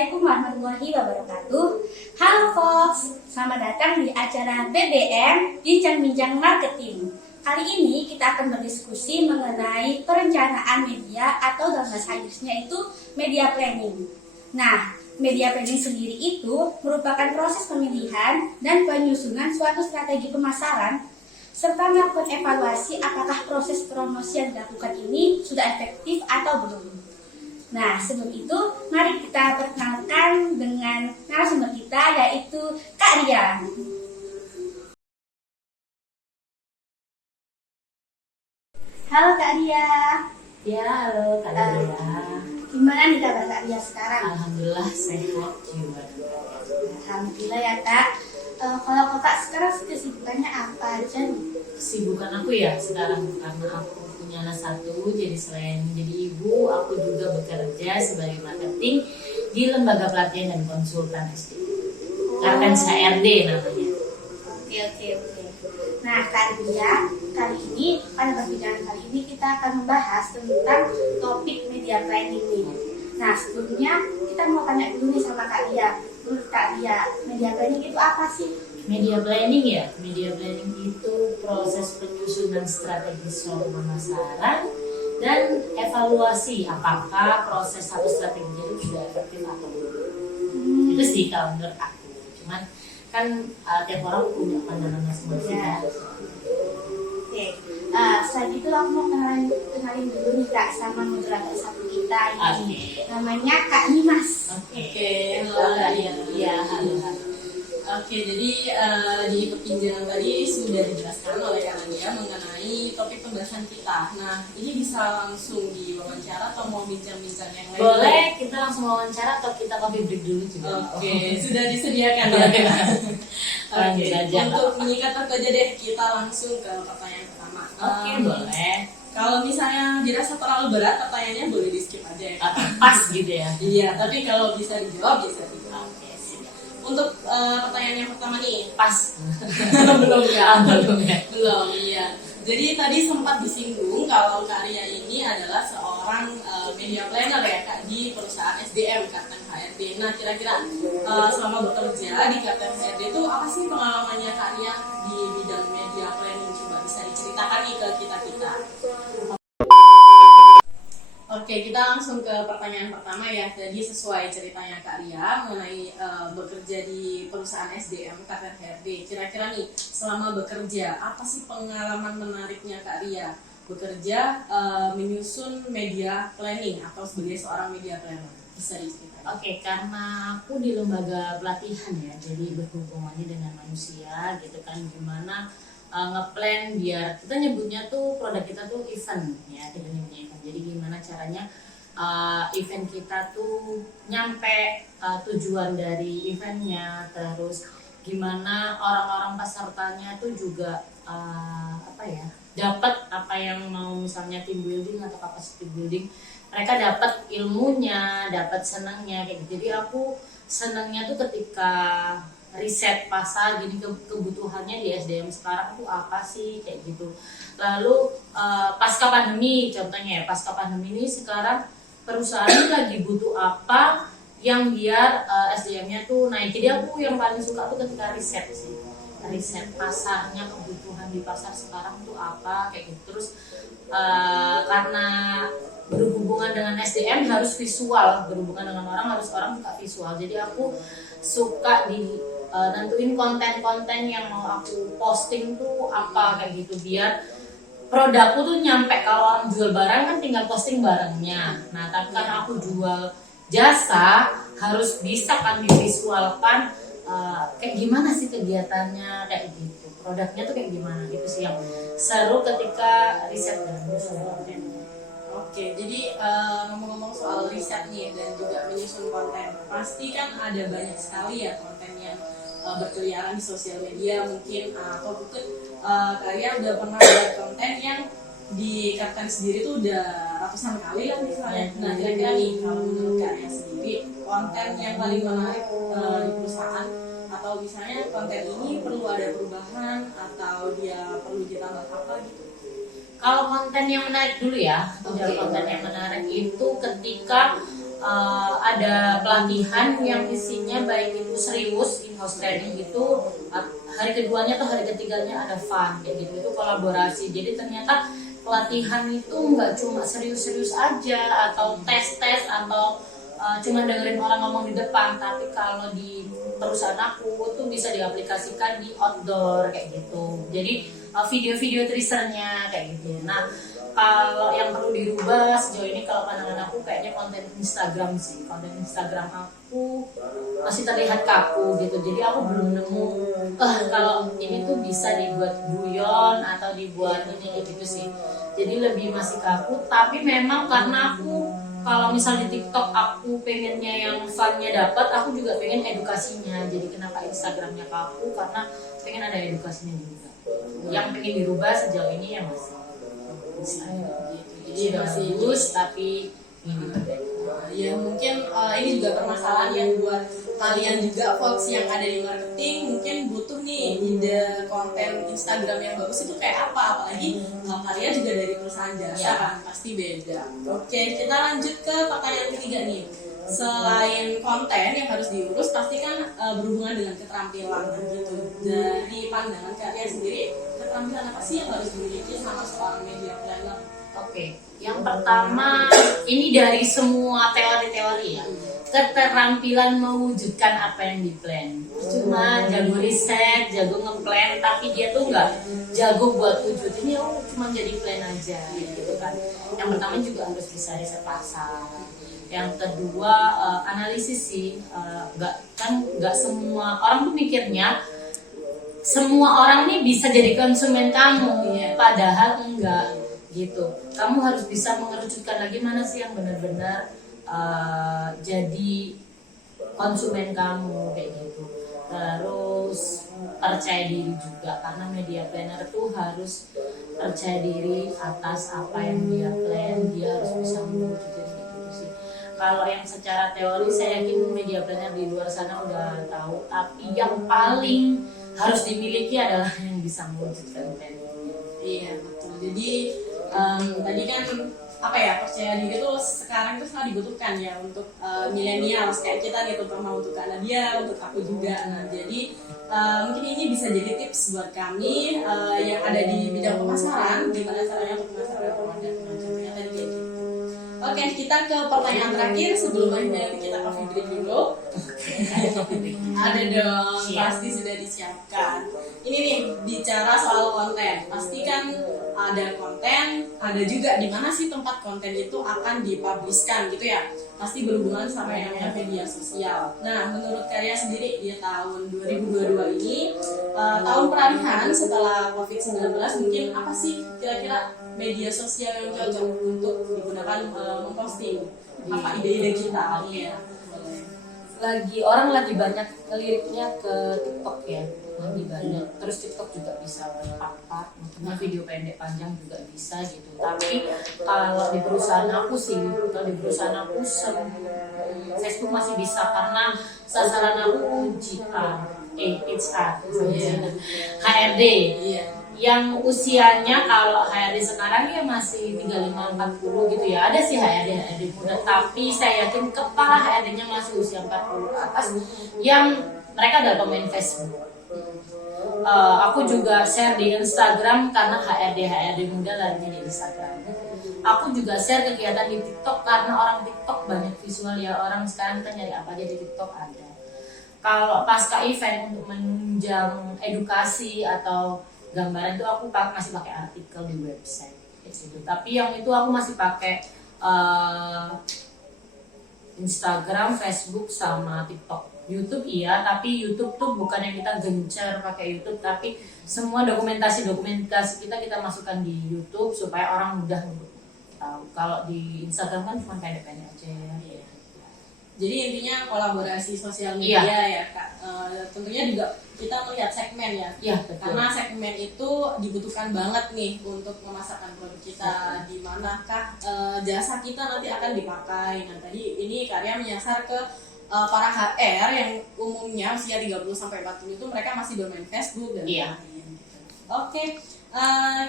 Assalamualaikum warahmatullahi wabarakatuh. Halo Fox, selamat datang di acara BBM Bincang-Bincang Marketing. Kali ini kita akan berdiskusi mengenai perencanaan media atau dalam bahasa Inggrisnya itu media planning. Nah, media planning sendiri itu merupakan proses pemilihan dan penyusunan suatu strategi pemasaran serta melakukan evaluasi apakah proses promosi yang dilakukan ini sudah efektif atau belum. Nah, sebelum itu, mari kita perkenalkan dengan narasumber kita, yaitu Kak Ria. Halo Kak Ria. Ya, halo Kak Ria. Gimana nih kabar Kak Ria sekarang? Alhamdulillah sehat juga. Alhamdulillah ya Kak. Kalau Kakak sekarang kesibukannya apa aja nih? Kesibukan aku ya sekarang karena aku punya anak satu, jadi selain menjadi ibu, aku juga bekerja sebagai marketing di lembaga pelatihan dan konsultan SD. Karpensa RD namanya. Oke. Nah, Kak Ria, kali ini pada perbincangan kali ini kita akan membahas tentang topik media planning nih. Nah, sebelumnya kita mau tanya dulu nih sama Kak Ria. Menurut Kak Ria, media planning itu apa sih? Media planning ya, media planning itu proses penyusunan strategi suatu pemasaran dan evaluasi apakah proses satu strategi itu sudah efektif atau belum. Itu sih kalau menurut aku. Cuman kan tiap orang punya pandangan masing-masing. Ya. Oke. Selain itu aku mau kenalin dulu nih Kak sama moderator satu kita ini. Namanya Kak Nimas. Oke, halo Kak Ria. Iya, halo. Oke, jadi di perbincangan tadi sudah dijelaskan oleh Kak Nadia mengenai topik pembahasan kita. Nah, ini bisa langsung diwawancara atau mau bincang-bincang yang lain? Boleh, kita langsung wawancara atau kita coffee break dulu juga. Oke, sudah disediakan ya. Oke, untuk menyingkat waktu aja deh, kita langsung ke pertanyaan pertama. Oke, boleh. Kalau misalnya dirasa terlalu berat, pertanyaannya boleh di skip aja ya. Pas gitu ya. Iya, tapi kalau bisa dijawab, bisa dijawab. Oke, siap. Untuk pertanyaan yang pertama nih, Pas. belum ya? Belum ya. Belum, iya. Jadi tadi sempat disinggung kalau Kak Ria ini adalah seorang media planner ya Kak di perusahaan SDM Kapten HRD. Nah, kira-kira selama bekerja di Kapten HRD itu apa sih pengalamannya Kak Ria di bidang media planning? Coba bisa diceritakan nih ke kita-kita. Oke, kita langsung ke pertanyaan pertama ya. Jadi sesuai ceritanya Kak Ria mengenai bekerja di perusahaan SDM Kapten HRD. Kira-kira nih, selama bekerja, apa sih pengalaman menariknya Kak Ria bekerja menyusun media planning atau sebagai seorang media planner? Bisa diceritakan? Oke, karena aku di lembaga pelatihan ya, jadi berhubungannya dengan manusia gitu kan, gimana ngeplan biar kita nyebutnya tuh produk kita tuh event ya, kita nyebutnya event. Jadi gimana caranya event kita tuh nyampe tujuan dari eventnya, terus gimana orang-orang pesertanya tuh juga dapat apa yang mau, misalnya team building atau capacity building, mereka dapat ilmunya, dapat senangnya kayak gitu. Jadi aku senangnya tuh ketika riset pasar gini, kebutuhannya di SDM sekarang tuh apa sih kayak gitu. Lalu pasca pandemi contohnya ya, pasca pandemi ini sekarang perusahaan ini lagi butuh apa yang biar SDM-nya tuh naik. Jadi aku yang paling suka tuh ketika riset sih, riset pasarnya, kebutuhan di pasar sekarang tuh apa kayak gitu. Terus karena berhubungan dengan SDM harus visual, berhubungan dengan orang harus orang suka visual. Jadi aku suka di nentuin konten-konten yang mau aku posting tuh apa kayak gitu, biar produkku tuh nyampe. Kalau orang jual barang kan tinggal posting barangnya, nah tapi kan aku jual jasa harus bisa kan divisualkan kayak gimana sih kegiatannya kayak gitu, produknya tuh kayak gimana gitu sih yang seru ketika riset dan menyusun konten. Oke, jadi ngomong-ngomong soal riset nih dan juga menyusun konten, pasti kan ada banyak sekali ya konten yang berkeliaran di sosial media mungkin, atau mungkin kalian udah pernah buat konten yang di Kapten sendiri tuh udah ratusan kali lah misalnya. Nah, kira-kira nih kalau menurut kalian sendiri konten yang paling menarik di perusahaan, atau misalnya konten ini perlu ada perubahan atau dia perlu ditambah apa gitu? Kalau konten yang menarik dulu ya, konten yang menarik itu ketika ada pelatihan yang isinya baik itu serius in-house training gitu, hari keduanya atau hari ketiganya ada fun kayak gitu, itu kolaborasi. Jadi ternyata pelatihan itu nggak cuma serius-serius aja atau tes-tes atau cuma dengerin orang ngomong di depan, tapi kalau di perusahaan aku tuh bisa diaplikasikan di outdoor kayak gitu. Jadi video-video teasernya kayak gitu. Nah, kalau yang perlu dirubah sejauh ini kalau pandangan aku kayaknya konten Instagram sih. Konten Instagram aku masih terlihat kaku gitu. Jadi aku belum nemu kalau ini tuh bisa dibuat guyon atau dibuat ini kayak gitu sih. Jadi lebih masih kaku, tapi memang karena aku kalau misal di TikTok aku pengennya yang fun-nya dapat, aku juga pengen edukasinya. Jadi kenapa Instagramnya kaku? Karena pengen ada edukasinya juga. Yang pengen dirubah sejauh ini ya masih Instagram gitu. Jadi masih bagus tapi ini ya mungkin ini juga permasalahan yang buat kalian juga folks yang ada di marketing mungkin butuh nih ide konten Instagram yang bagus itu kayak apa, apalagi kalian juga dari perusahaan jasa kan pasti beda. Oke, kita lanjut ke pertanyaan ketiga nih. Selain konten yang harus diurus pasti kan berhubungan dengan keterampilan gitu. Dari pandangan kalian sendiri, keterampilan apa sih yang harus dimiliki sama seorang media planner? Oke, yang pertama ini dari semua teori-teori ya, keterampilan mewujudkan apa yang di-plan. Cuma jago riset, jago nge-plan, tapi dia tuh nggak jago buat wujudin, ya cuma jadi plan aja gitu kan. Yang pertama juga harus bisa riset pasar. Yang kedua analisis sih, nggak semua orang tuh mikirnya semua orang nih bisa jadi konsumen kamu, padahal enggak gitu. Kamu harus bisa mengerucutkan lagi mana sih yang benar-benar jadi konsumen kamu kayak gitu. Terus percaya diri juga, karena media planner tuh harus percaya diri atas apa yang dia plan, dia harus bisa mewujudkan gitu sih. Kalau yang secara teori saya yakin media planner di luar sana udah tahu, tapi yang paling harus dimiliki adalah yang bisa mewujudkan plan. Iya betul. Jadi tadi kan apa ya, percaya diri itu sekarang itu sangat dibutuhkan ya untuk milenial kayak kita nih, terutama untuk Kak Nadia, untuk aku juga. Nah jadi mungkin ini bisa jadi tips buat kami yang ada di bidang pemasaran, gimana caranya untuk memasarkan produk. Nah, contohnya tadi kayak gitu. Oke, kita ke pertanyaan terakhir sebelum akhirnya kita coffee break dulu. Ada dong, pasti sudah disiapkan. Ini nih bicara soal konten, pasti kan ada konten, ada juga di mana sih tempat konten itu akan dipublishkan gitu ya. Pasti berhubungan sama yang namanya media sosial. Nah, menurut kalian sendiri di tahun 2022 ini, tahun peralihan setelah COVID-19, mungkin apa sih kira-kira media sosial yang cocok untuk digunakan memposting? Apa ide-ide kita? Iya. Orang lagi banyak ngeliriknya ke TikTok ya, lebih banyak. Terus TikTok juga bisa berapa, maksudnya video pendek panjang juga bisa gitu. Tapi kalau di perusahaan aku sih, Facebook masih bisa, karena sasaran aku HR, HRD. Yang usianya kalau HRD sekarang ya masih 35-40 gitu ya. Ada sih HRD muda, tapi saya yakin kepala HRD-nya masih usia 40 ke atas yang mereka adalah pemain Facebook. Aku juga share di Instagram karena HRD muda larinya di Instagram. Aku juga share kegiatan di TikTok karena orang TikTok banyak visual ya, orang sekarang kita nyari apa aja di TikTok ada. Kalau pasca event untuk menunjang edukasi atau gambaran itu aku masih pakai artikel di website gitu. Tapi yang itu aku masih pakai Instagram, Facebook sama TikTok. YouTube iya, tapi YouTube tuh bukan yang kita gencar pakai YouTube, tapi semua dokumentasi kita masukkan di YouTube supaya orang mudah tahu. Kalau di Instagram kan cuma pendek-pendek aja ya. Jadi intinya kolaborasi sosial media ya Kak. Tentunya juga kita melihat segmen ya. Iya, betul. Karena segmen itu dibutuhkan banget nih untuk memasarkan produk kita. Di manakah jasa kita nanti akan dipakai. Nah tadi ini karya menyasar ke para HR yang umumnya usia 30-40 itu mereka masih bermain Facebook dan lain-lain. Oke,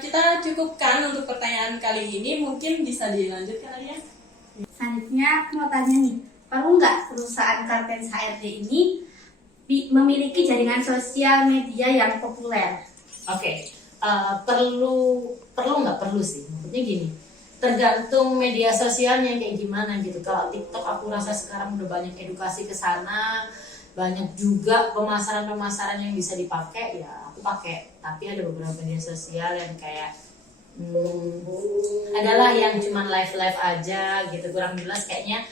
kita cukupkan untuk pertanyaan kali ini. Mungkin bisa dilanjutkan lagi ya. Selanjutnya aku mau tanya nih, perlu nggak perusahaan Kartens HRD ini memiliki jaringan sosial media yang populer? Oke, perlu nggak perlu sih. Maksudnya gini, tergantung media sosialnya kayak gimana gitu. Kalau TikTok aku rasa sekarang udah banyak edukasi ke sana, banyak juga pemasaran yang bisa dipakai, ya aku pakai. Tapi ada beberapa media sosial yang kayak adalah yang cuman live aja gitu, kurang jelas kayaknya.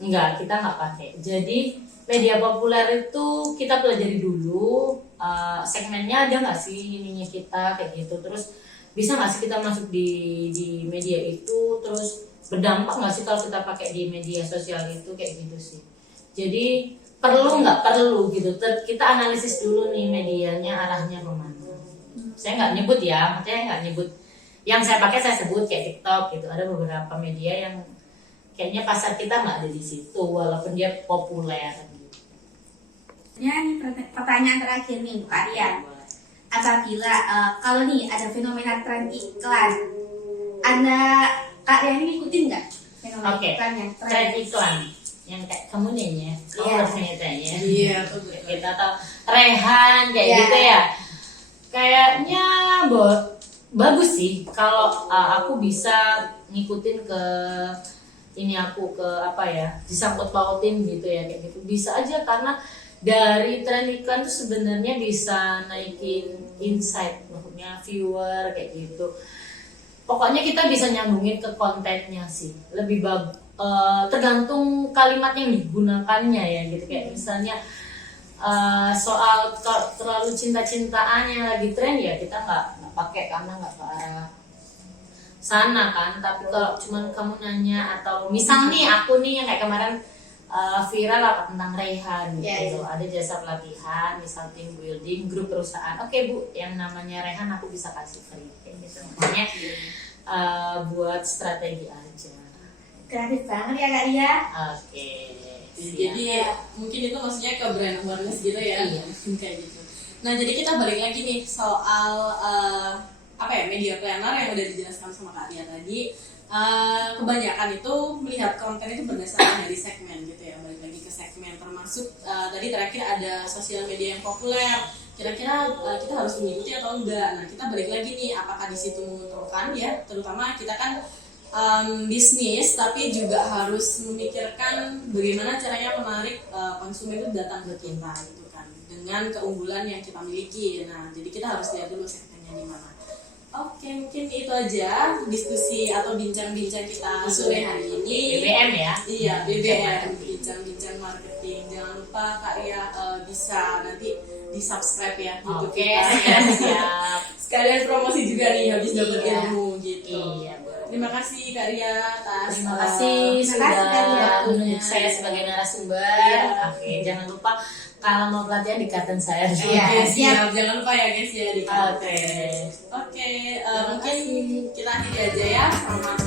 Enggak, kita nggak pakai. Jadi media populer itu kita pelajari dulu, segmennya ada nggak sih ininya kita kayak gitu. Terus bisa nggak sih kita masuk di media itu, terus berdampak nggak sih kalau kita pakai di media sosial itu kayak gitu sih. Jadi perlu nggak perlu gitu. Kita analisis dulu nih medianya arahnya kemana. Saya nggak nyebut ya, maksudnya nggak nyebut. Yang saya pakai saya sebut kayak TikTok gitu. Ada beberapa media yang kayaknya pasar kita nggak ada di situ walaupun dia populer. Ya, ini pertanyaan terakhir nih, Bu Arya. Apabila kalau nih ada fenomena tren iklan, Kak Arya ini ngikutin nggak fenomena iklan yang tren iklan yang kayak kamu nih ya, kamu bertanya-tanya. Iya, kita tahu Rehan kayak gitu ya. Kayaknya bagus sih kalau aku bisa ngikutin ke ini, aku ke apa ya, disangkut pautin gitu ya kayak gitu. Bisa aja karena dari tren iklan tuh sebenarnya bisa naikin insight, maksudnya viewer kayak gitu. Pokoknya kita bisa nyambungin ke kontennya sih. Lebih tergantung kalimat yang digunakannya ya gitu. Kayak misalnya soal terlalu cinta-cintaan yang lagi tren ya kita nggak pakai karena nggak ke arah sana kan. Tapi kalau cuman kamu nanya atau misal nih aku nih yang kayak kemarin viral apa tentang Rehan gitu. Ada jasa pelatihan, misal team building, grup perusahaan. Oke Bu, yang namanya Rehan aku bisa kasih free kayak gitu. Makanya buat strategi aja. Kreatif banget ya Kak Ria. Oke. Jadi mungkin itu maksudnya ke brand awareness gitu ya. Iya. Kayak gitu. Nah, jadi kita balik lagi nih soal apa ya, media planner yang udah dijelaskan sama Kak Ria tadi. Kebanyakan itu melihat konten itu berdasarkan dari segmen gitu ya, balik lagi ke segmen, termasuk tadi terakhir ada sosial media yang populer, kira-kira kita harus mengikuti atau enggak. Nah, kita balik lagi nih, apakah di situ menguntungkan ya, terutama kita kan bisnis, tapi juga harus memikirkan bagaimana caranya menarik konsumen itu datang ke kita gitu kan, dengan keunggulan yang kita miliki. Nah, jadi kita harus lihat dulu segmennya di mana. Oke, mungkin itu aja diskusi atau bincang-bincang kita sore hari ini. BBM ya? Iya, BBM, bincang-bincang marketing. Jangan lupa Kak Ria bisa nanti di-subscribe ya YouTube kita. Siap. Sekalian promosi juga nih habis dapat ilmu gitu. Iya. Terima kasih Kak Ria atas Terima kasih sudah menunjuk saya sebagai narasumber. Oke, jangan lupa kalau mau pelatihan di Kartens HRD. Iya, siap. Jangan lupa ya guys ya di Kartens. Oke. Oke, mungkin kita akhiri aja ya. Selamat